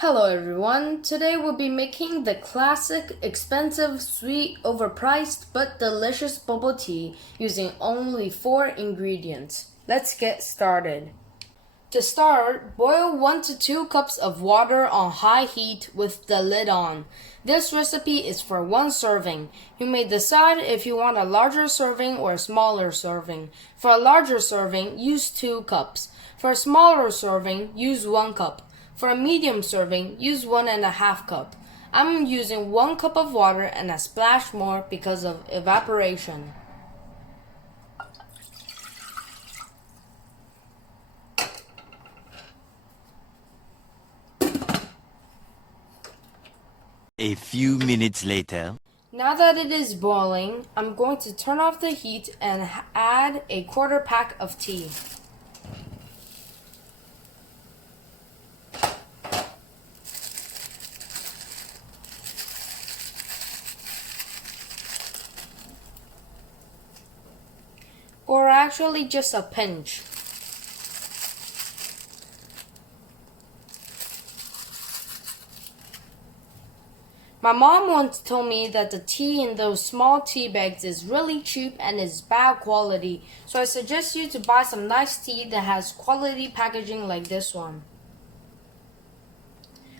Hello everyone, today we'll be making the classic, expensive, sweet, overpriced, but delicious bubble tea using only 4 ingredients. Let's get started. To start, boil 1 to 2 cups of water on high heat with the lid on. This recipe is for 1 serving. You may decide if you want a larger serving or a smaller serving. For a larger serving, use 2 cups. For a smaller serving, use 1 cup. For a medium serving, use 1.5 cup. I'm using 1 cup of water and a splash more because of evaporation. A few minutes later. Now that it is boiling, I'm going to turn off the heat and add a quarter pack of tea. Or actually just a pinch. My mom once told me that the tea in those small tea bags is really cheap and is bad quality, so I suggest you to buy some nice tea that has quality packaging like this one.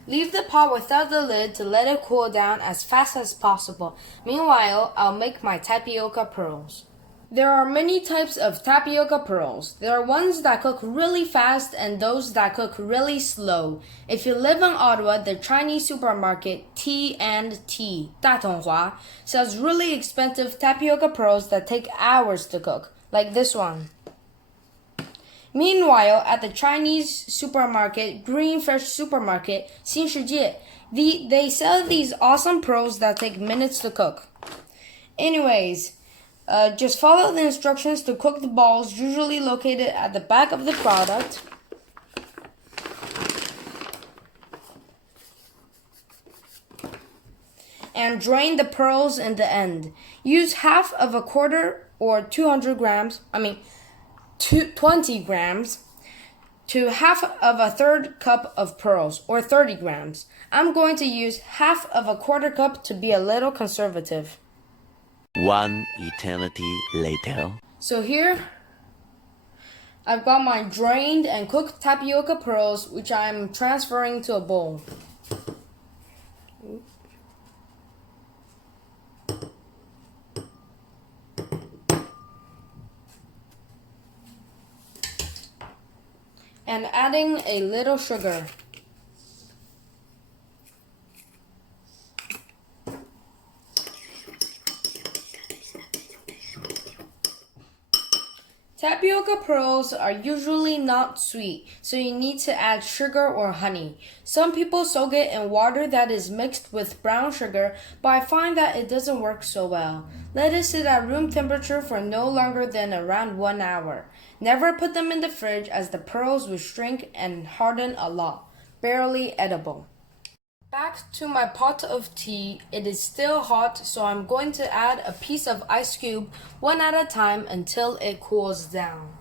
Leave the pot without the lid to let it cool down as fast as possible. Meanwhile, I'll make my tapioca pearls. There are many types of tapioca pearls. There are ones that cook really fast and those that cook really slow. If you live in Ottawa, the Chinese supermarket T&T, 大统华, sells really expensive tapioca pearls that take hours to cook, like this one. Meanwhile, at the Chinese supermarket, Green Fresh Supermarket, 新世界, they sell these awesome pearls that take minutes to cook. Anyways, just follow the instructions to cook the balls, usually located at the back of the product. And drain the pearls in the end. Use half of a quarter or 20 grams to half of a third cup of pearls, or 30 grams. I'm going to use half of a quarter cup to be a little conservative. 1 eternity later. So here, I've got my drained and cooked tapioca pearls, which I'm transferring to a bowl. And adding a little sugar. Tapioca pearls are usually not sweet, so you need to add sugar or honey. Some people soak it in water that is mixed with brown sugar, but I find that it doesn't work so well. Let it sit at room temperature for no longer than around 1 hour. Never put them in the fridge as the pearls will shrink and harden a lot. Barely edible. Back to my pot of tea. It is still hot, so I'm going to add a piece of ice cube one at a time until it cools down.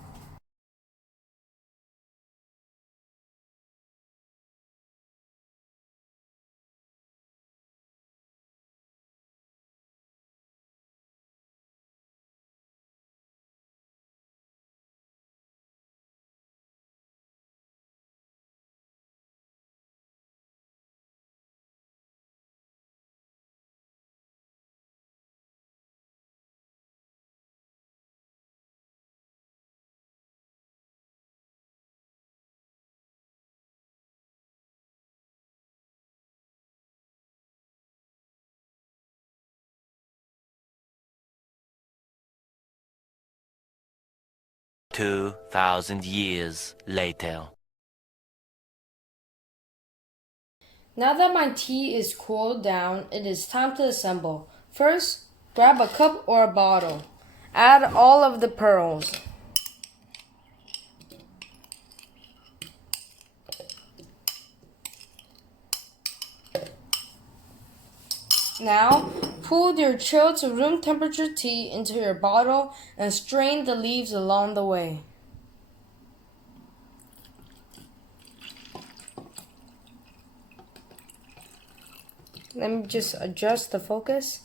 $2,000 later. Now that my tea is cooled down, it is time to assemble. First, grab a cup or a bottle. Add all of the pearls. Now, pour your chilled to room temperature tea into your bottle and strain the leaves along the way. Let me just adjust the focus.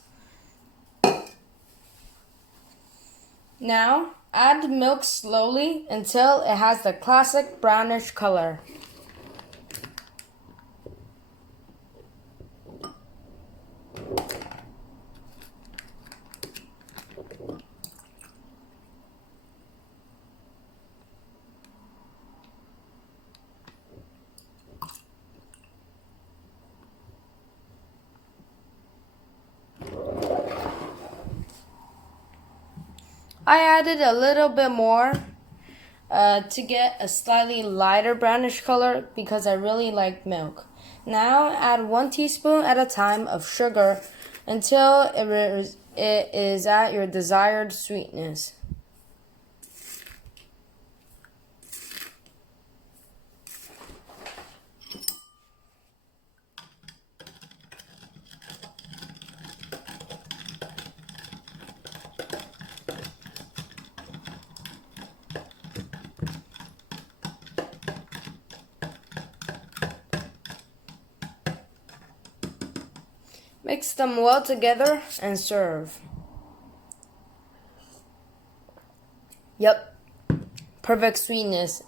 Now, add milk slowly until it has the classic brownish color. I added a little bit more to get a slightly lighter brownish color because I really like milk. Now add 1 teaspoon at a time of sugar until it is at your desired sweetness. Mix them well together and serve. Yep, perfect sweetness.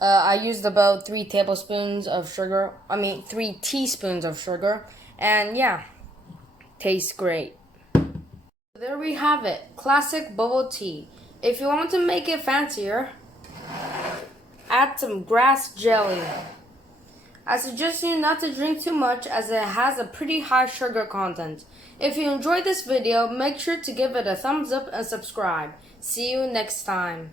I used about 3 teaspoons of sugar, and yeah, tastes great. There we have it, classic bubble tea. If you want to make it fancier, add some grass jelly. I suggest you not to drink too much as it has a pretty high sugar content. If you enjoyed this video, make sure to give it a thumbs up and subscribe. See you next time.